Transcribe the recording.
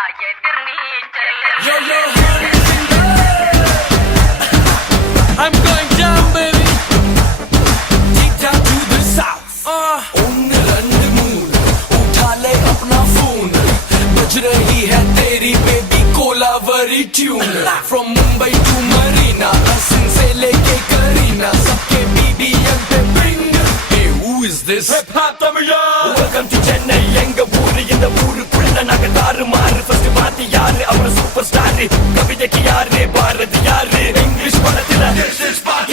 Yo, yo, I'm going down, baby. Deep down to the south. Onne rand moon, utha le apna phone. Baj rahi hai teri baby Kolavari tune. From Mumbai to Marina, Asin se leke Karina, sabke BBM pe bring. Hey, who is this? Hip Hop Tamila. Welcome to Chennai, yenga oor inda oorkulla naga tarumaru. First paati yaru, avara superstar. Kavithekku yaare, Bharat yaare. English padathila this is part.